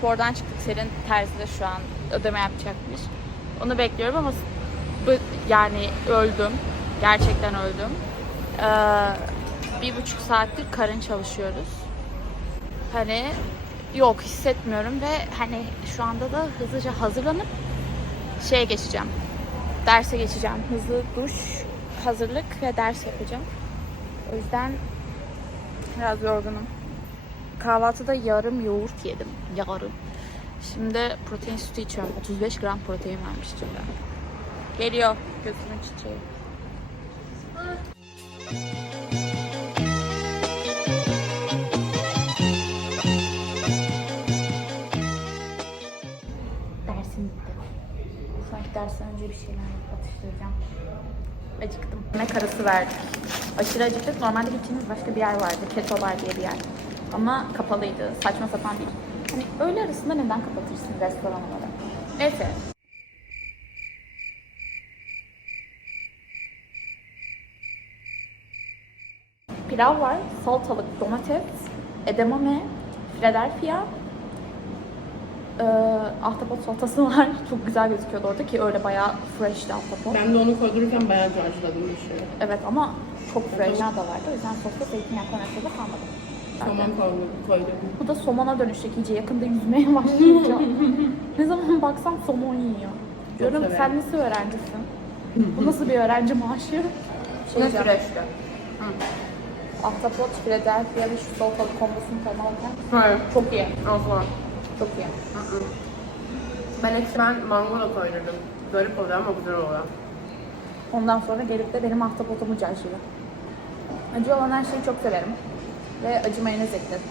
Spordan çıktık. Selin terzide şu an ödeme yapacakmış. Onu bekliyorum ama bu, yani öldüm. Gerçekten öldüm. Ee, bir buçuk saattir karın çalışıyoruz. Hani yok hissetmiyorum ve hani şu anda da hızlıca hazırlanıp şeye geçeceğim. Derse geçeceğim. Hızlı duş, hazırlık ve ders yapacağım. O yüzden biraz yorgunum. Kahvaltıda yarım yoğurt yedim. Yarım. Şimdi protein sütü içiyorum. 35 gram protein vermiş içinde. Geliyor gözümün çiçeği. Dersim bitti. Sanki dersten önce bir şeyler atıştıracağım. Acıktım. Yemek arası verdik. Aşırı acıktık. Normalde gittiğimiz başka bir yer vardı. Keto Bar diye bir yer. Ama kapalıydı. Saçma sapan bir. Hani öğle arasında neden kapatırsın restoran olarak? Neyse. Pilav var. Salatalık, domates, edamame, Philadelphia, ee, ahtapot salatası var. Çok güzel gözüküyordu orada ki öyle bayağı freshti ahtapot. Ben de onu koydururken bayağı carcıladım bir şey. Evet ama çok fresh da vardı. O yüzden sosta zeytinyağı konakta da kalmadı. Somon koydum. koydum. Bu da somona dönüşecek iyice. Yakında yüzmeye başlayacağım. ne zaman baksam somon yiyor. Diyorum severim. sen nasıl öğrencisin? Bu nasıl bir öğrenci maaşı? Şey Ne diyeceğim, freşti? Ahtapot, Philadelphia ve şu salatalık kombosunu mısın? Hayır. Çok iyi. Asla. Çok iyi. Ben eskiden mango da koydurdum. Garip oluyor ama güzel oluyor. Ondan sonra gelip de benim ahtapotumu carşıyor. Acı olan her şeyi çok severim. Ve acı mayonez ekledim.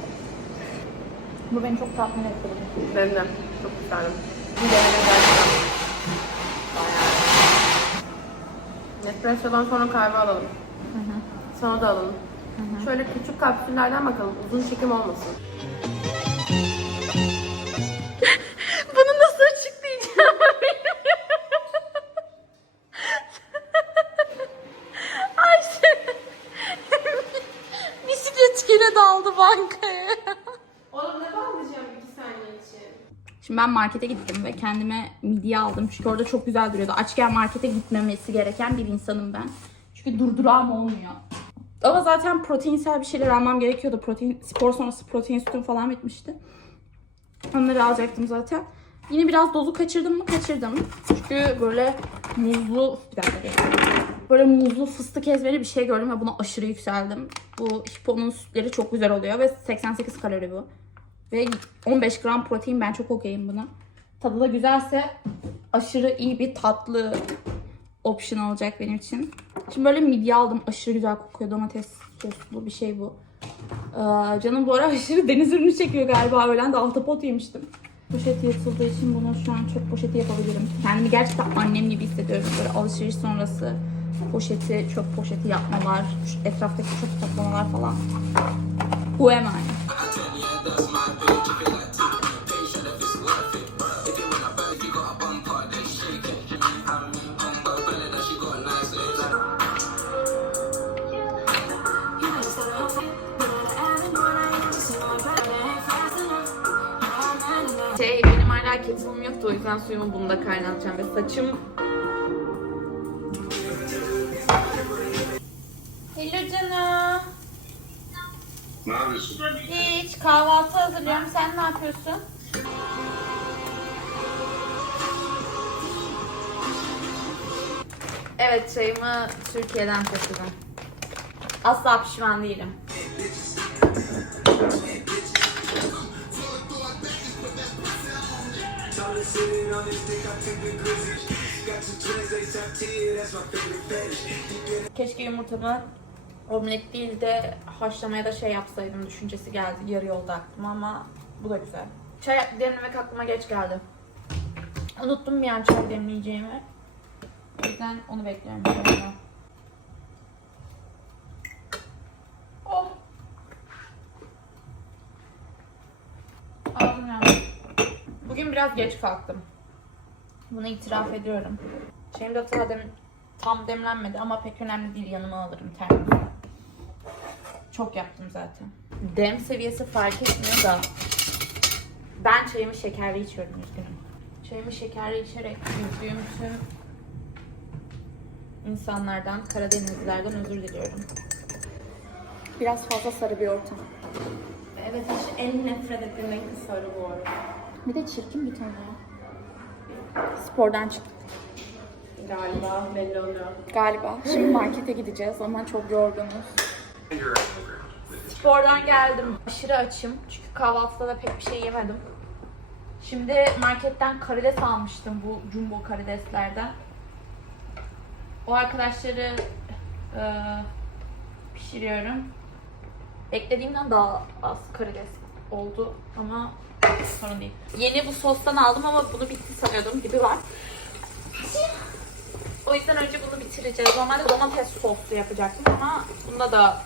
Bu beni çok tatmin etti bugün. Benim de. Çok güzeldim. Bir deneme gerçekten. Bayağı. Nespresso'dan sonra kahve alalım. Sonra da alalım. Şöyle küçük kapsüllerden bakalım. Uzun çekim olmasın. Bankaya. Oğlum ne bağlayacağım iki saniye için? Şimdi ben markete gittim ve kendime midye aldım. Çünkü orada çok güzel duruyordu. Açken markete gitmemesi gereken bir insanım ben. Çünkü durdurağım olmuyor. Ama zaten proteinsel bir şeyler almam gerekiyordu. Protein, spor sonrası protein sütüm falan bitmişti. Onları alacaktım zaten. Yine biraz dozu kaçırdım mı? Kaçırdım. Çünkü böyle muzlu, bir dakika. Böyle muzlu fıstık ezmeli bir şey gördüm ve buna aşırı yükseldim. Bu hiponun sütleri çok güzel oluyor ve 88 kalori bu. Ve 15 gram protein ben çok okeyim buna. Tadı da güzelse aşırı iyi bir tatlı option olacak benim için. Şimdi böyle midye aldım. Aşırı güzel kokuyor. Domates soslu bir şey bu. Ee, canım bu ara aşırı deniz ürünü çekiyor galiba. Öğlen de ahtapot yemiştim. Poşet yırtıldığı için bunu şu an çöp poşeti yapabilirim. Kendimi gerçekten annem gibi hissediyorum. Böyle alışveriş sonrası poşeti, çöp poşeti yapmalar, etraftaki çöp toplamalar falan. Am I? Şey benim hala kettle'ım yoktu o yüzden suyumu bunda kaynatacağım ve saçım Sen ne yapıyorsun? Evet çayımı Türkiye'den taşıdım. Asla pişman değilim. Keşke yumurtamı omlet değil de haşlamaya da şey yapsaydım düşüncesi geldi yarı yolda aklıma ama bu da güzel. Çay demlemek aklıma geç geldi. Unuttum bir an çay demleyeceğimi. O yüzden onu bekliyorum. Oh. Bugün biraz geç kalktım. Bunu itiraf ediyorum. Şeyim de tam, tam demlenmedi ama pek önemli değil yanıma alırım termosu. Çok yaptım zaten. Dem seviyesi fark etmiyor da Ben çayımı şekerli içiyorum üzgünüm. Çayımı şekerli içerek üzüldüğüm tüm insanlardan, Karadenizlilerden özür diliyorum. Biraz fazla sarı bir ortam. Evet hiç en nefret ettiğim renk sarı bu arada. Bir de çirkin bir ton ya. Spordan çıktık Galiba belli oluyor. galiba. Şimdi markete gideceğiz ama çok yorgunuz. Spordan geldim. Aşırı açım. Çünkü kahvaltıda da pek bir şey yemedim. Şimdi marketten karides almıştım bu jumbo karideslerden. O arkadaşları e, pişiriyorum. Beklediğimden daha az karides oldu ama sorun değil. Yeni bu sostan aldım ama bunu bitti sanıyordum gibi var. O yüzden önce bunu bitireceğiz. Normalde domates soslu yapacaktım ama bunda da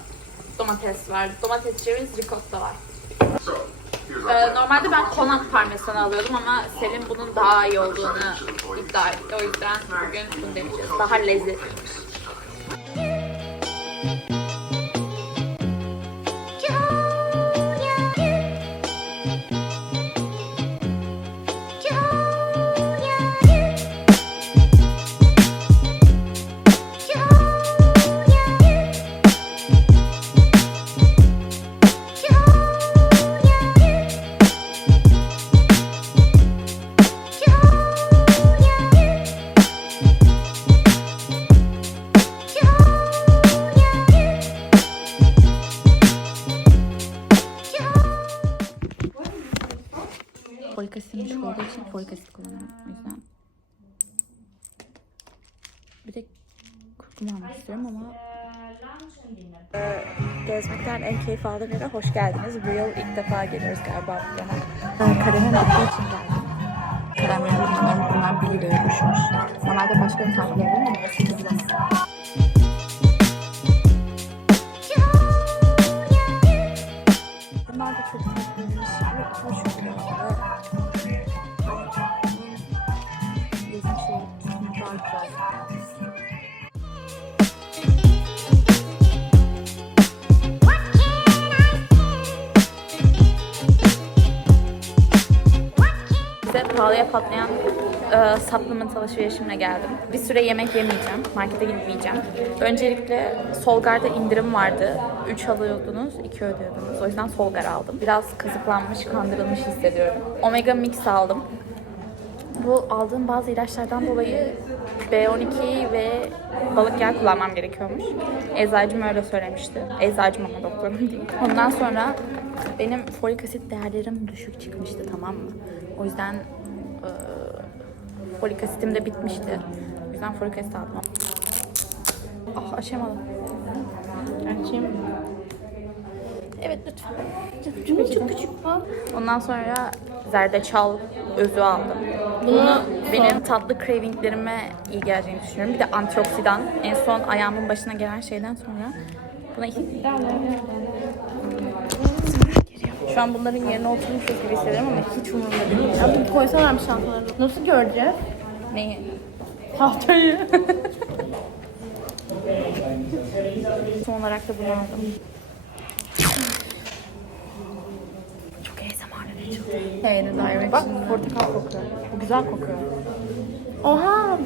domates var. Domates ceviz ricotta var. So, Ee, normalde ben konat parmesanı alıyordum ama Selim bunun daha iyi olduğunu iddia etti. O yüzden bugün bunu deneyeceğiz. Daha lezzetliymiş. Almak istiyorum ama Ee, gezmekten en keyif aldığım yere hoş geldiniz. Bu yıl ilk defa geliyoruz galiba bu yana. Ben bittiği için geldim. Kalemlerim bunlar, bunlar 1 liraya düşmüş. Normalde başka bir tane gelirim ama 8 lira. Bunlar da çok tatlıymış. Ve hoş pahalıya patlayan e, supplement alışverişimle geldim. Bir süre yemek yemeyeceğim, markete gitmeyeceğim. Öncelikle Solgar'da indirim vardı. 3 alıyordunuz, 2 ödüyordunuz. O yüzden Solgar aldım. Biraz kazıklanmış, kandırılmış hissediyorum. Omega Mix aldım. Bu aldığım bazı ilaçlardan dolayı B12 ve balık yağı kullanmam gerekiyormuş. Eczacım öyle söylemişti. Eczacım ama doktorum değil. Ondan sonra benim folik asit değerlerim düşük çıkmıştı tamam mı? O yüzden e, folik asitim de bitmişti. O yüzden folik asit aldım. Ah açamadım. Açayım. Evet lütfen. Canım çok, küçük bu. Ondan sonra zerdeçal özü aldım. Bunu benim tatlı cravinglerime iyi geleceğini düşünüyorum. Bir de antioksidan. En son ayağımın başına gelen şeyden sonra buna Şu an bunların yerine oturmuşuz gibi hissediyorum ama hiç umurumda değil. Ya bir koysana bir çantalarını. Nasıl göreceğiz? Neyi? Tahtayı. Son olarak da bunu aldım. Çok ASMR çıktı. Hey, the direction. Bak portakal kokuyor. Bu güzel kokuyor. Oha.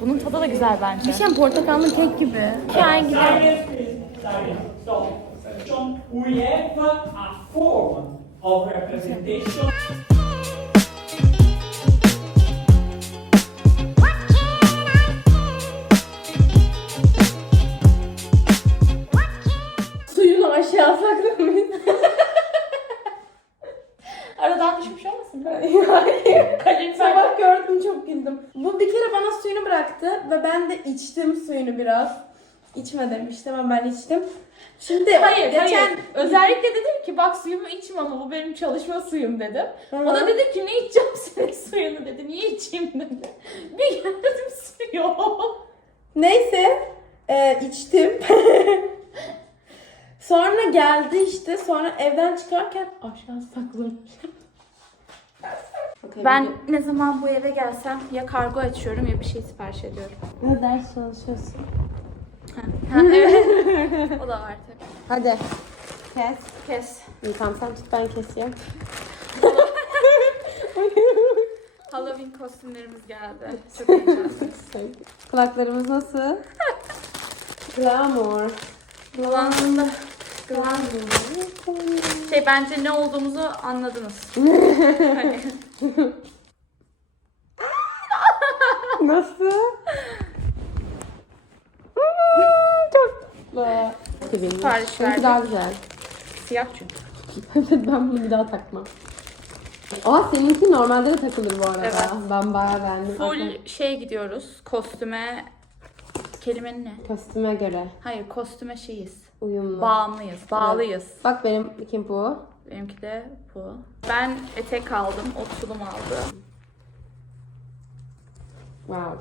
Bunun tadı da güzel bence. Bir şey portakallı kek gibi. Hikaye gibi. Form of representation. Suyunu aşağı saklamayın. Aradan düşmüş olmasın? Hayır. Sabah gördüm çok güldüm. Bu bir kere bana suyunu bıraktı ve ben de içtim suyunu biraz. İçme demiştim ama ben içtim. Şimdi Hayır, geçen hayır. Özellikle dedim ki bak suyumu içme ama bu benim çalışma suyum dedim. Hı. O da dedi ki ne içeceğim senin suyunu dedi. Niye içeyim dedi. Bir geldim su yok. Neyse e, içtim. Sonra geldi işte. Sonra evden çıkarken aşağı saklamış. Ben ne zaman bu eve gelsem ya kargo açıyorum ya bir şey sipariş ediyorum. ne ders çalışıyorsun? Ha, evet. o da var tabii. Hadi. Kes. Kes. İyi tamam sen tut ben keseyim. Halloween kostümlerimiz geldi. Çok heyecanlıyız. Kulaklarımız nasıl? Glamour. Glamour. Glamour. Şey bence ne olduğumuzu anladınız. Hani Nasıl? Hmm, Çok tatlı. Sipariş Çünkü verdik. daha güzel. siyah çünkü. Evet ben bunu bir daha takmam. Aa seninki normalde de takılır bu arada. Evet. Ben bayağı beğendim. Full şey gidiyoruz. Kostüme kelimenin ne? Kostüme göre Hayır kostüme şeyiz. uyumlu. Bağımlıyız. Bağlıyız. Bak benim kim bu? Benimki de bu. Ben etek aldım. O tulum aldı. Wow.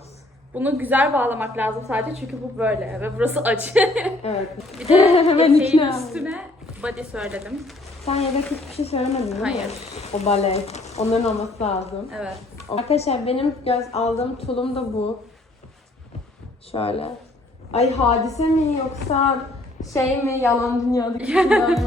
Bunu güzel bağlamak lazım sadece çünkü bu böyle ve burası acı. Evet. bir de Hemen eteğin ikna üstüne body söyledim. Sen yedek hiçbir şey söylemedin değil mi? Hayır. O bale. Onların olması lazım. Evet. Arkadaşlar benim göz aldığım tulum da bu. Şöyle. Ay hadise mi yoksa şey mi yalan dünyadaki mi?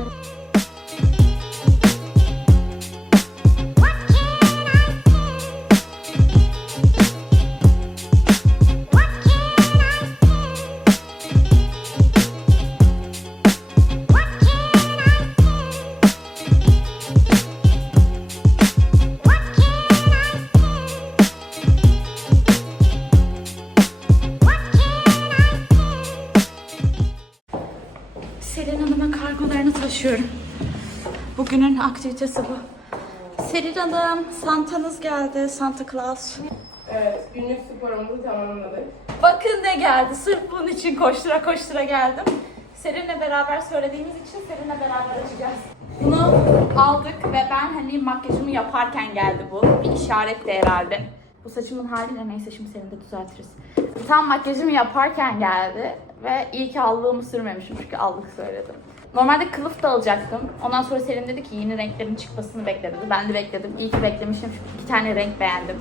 Selin Hanım'a kargolarını taşıyorum. Bugünün aktivitesi bu. Selin Hanım, Santa'nız geldi. Santa Claus. Evet, günlük sporumuzu tamamladık. Bakın ne geldi. Sırf bunun için koştura koştura geldim. Selin'le beraber söylediğimiz için Selin'le beraber açacağız. Bunu aldık ve ben hani makyajımı yaparken geldi bu. Bir işaretti herhalde. Bu saçımın haliyle neyse şimdi Selin de düzeltiriz. Tam makyajımı yaparken geldi ve iyi ki allığımı sürmemişim çünkü allık söyledim. Normalde kılıf da alacaktım. Ondan sonra Selin dedi ki yeni renklerin çıkmasını bekle dedi. Ben de bekledim. İyi ki beklemişim çünkü iki tane renk beğendim.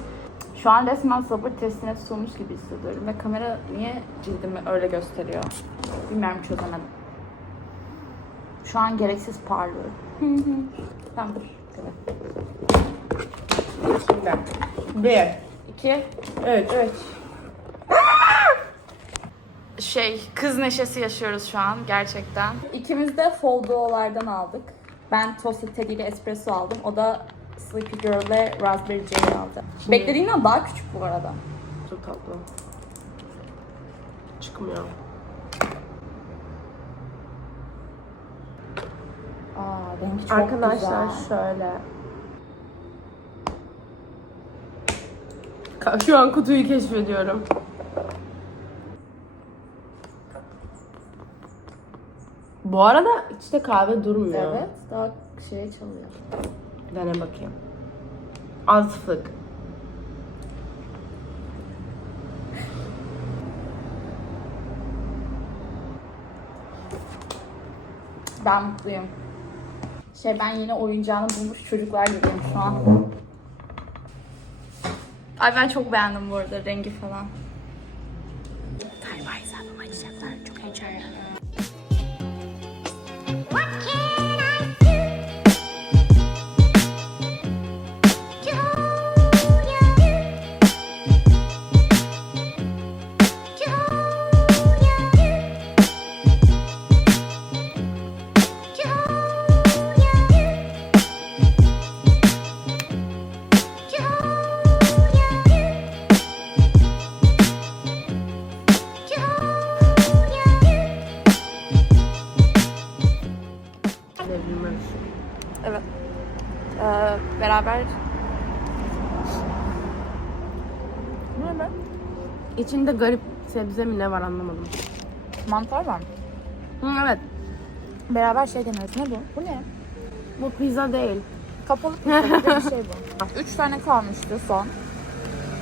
Şu an resmen sabır testine tutulmuş gibi hissediyorum ve kamera niye cildimi öyle gösteriyor? Bilmiyorum çözemedim. Şu an gereksiz parlıyor. tamam dur. Evet. Şimdi. Bir. İki, Evet. üç. Şey, kız neşesi yaşıyoruz şu an gerçekten. İkimiz de Foldo'lardan aldık. Ben Toasted Teddy ile Espresso aldım. O da Sleepy Girl ile Raspberry Jelly aldı. Beklediğimden daha küçük bu arada. Çok tatlı. Çıkmıyor. Aa, rengi çok Arkadaşlar güzel. şöyle. Ka- Şu an kutuyu keşfediyorum. Bu arada içte kahve durmuyor. Evet, daha şey çalıyor. Dene bakayım. Az fık. Ben mutluyum. Şey ben yine oyuncağını bulmuş çocuklar gibiyim şu an. Ay ben çok beğendim bu arada rengi falan. İçinde garip sebze mi ne var anlamadım. Mantar var mı? Hı, evet. Beraber şey deniyoruz. Ne bu? Bu ne? Bu pizza değil. Kapalı bir şey bu. Üç tane kalmıştı son.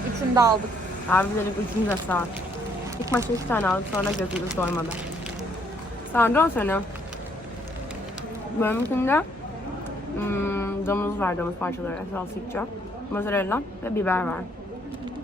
Üçünü de aldık. Abi dedik üçüncü de sağ. İlk başta üç tane aldık sonra gözümüz doymadı. Sardı o seni. Benimkinde hmm, domuz var, domuz parçaları, salsiccia, mozzarella ve biber var.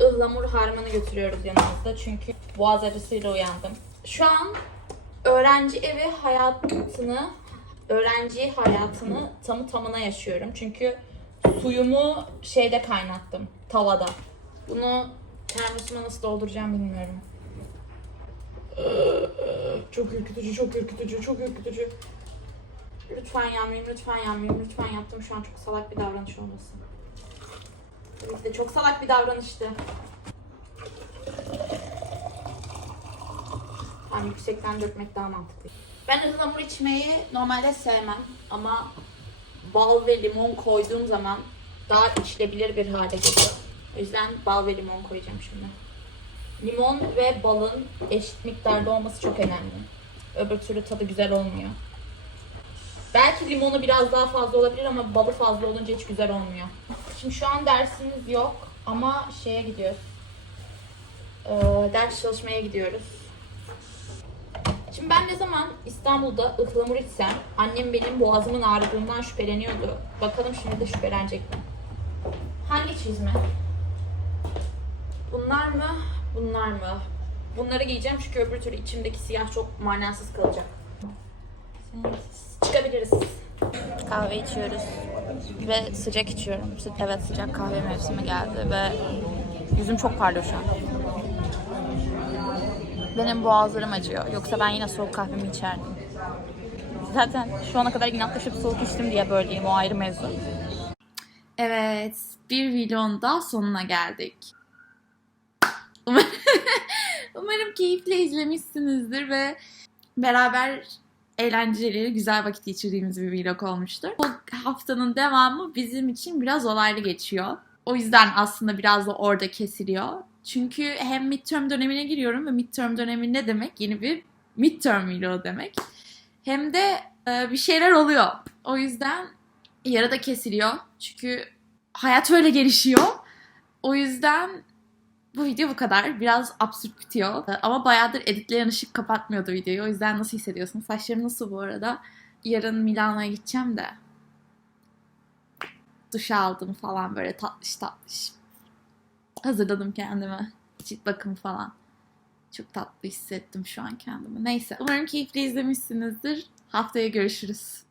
ıhlamur harmanı götürüyoruz yanımızda çünkü boğaz acısıyla uyandım. Şu an öğrenci evi hayatını, öğrenci hayatını tamı tamına yaşıyorum. Çünkü suyumu şeyde kaynattım, tavada. Bunu termosuma nasıl dolduracağım bilmiyorum. Çok ürkütücü, çok ürkütücü, çok ürkütücü. Lütfen yanmayayım, lütfen yanmayayım, lütfen yaptım. Şu an çok salak bir davranış olmasın. De çok salak bir davranıştı. Tam yüksekten dökmek daha mantıklı. Ben ıhlamur içmeyi normalde sevmem ama bal ve limon koyduğum zaman daha içilebilir bir hale geliyor. O yüzden bal ve limon koyacağım şimdi. Limon ve balın eşit miktarda olması çok önemli. Öbür türlü tadı güzel olmuyor. Belki limonu biraz daha fazla olabilir ama balı fazla olunca hiç güzel olmuyor. Şimdi şu an dersimiz yok ama şeye gidiyoruz. Ee, ders çalışmaya gidiyoruz. Şimdi ben ne zaman İstanbul'da ıhlamur içsem annem benim boğazımın ağrıdığından şüpheleniyordu. Bakalım şimdi de şüphelenecek mi? Hangi çizme? Bunlar mı? Bunlar mı? Bunları giyeceğim çünkü öbür türlü içimdeki siyah çok manasız kalacak. Çıkabiliriz. Kahve içiyoruz ve sıcak içiyorum. Evet sıcak kahve mevsimi geldi ve yüzüm çok parlıyor şu an. Benim boğazlarım acıyor. Yoksa ben yine soğuk kahvemi içerdim. Zaten şu ana kadar inatlaşıp soğuk içtim diye böyleyim. O ayrı mevzu. Evet, bir vlogun daha sonuna geldik. Umarım keyifle izlemişsinizdir ve beraber eğlenceli, güzel vakit geçirdiğimiz bir vlog olmuştur. Bu haftanın devamı bizim için biraz olaylı geçiyor. O yüzden aslında biraz da orada kesiliyor. Çünkü hem midterm dönemine giriyorum ve midterm dönemi ne demek? Yeni bir midterm vlog demek. Hem de e, bir şeyler oluyor. O yüzden yarıda kesiliyor. Çünkü hayat öyle gelişiyor. O yüzden bu video bu kadar. Biraz absürt bitiyor. Ama bayağıdır editleyen ışık kapatmıyordu videoyu. O yüzden nasıl hissediyorsun? Saçlarım nasıl bu arada? Yarın Milano'ya gideceğim de. Duş aldım falan böyle tatlış tatlış. Hazırladım kendime. Cilt bakımı falan. Çok tatlı hissettim şu an kendimi. Neyse. Umarım keyifli izlemişsinizdir. Haftaya görüşürüz.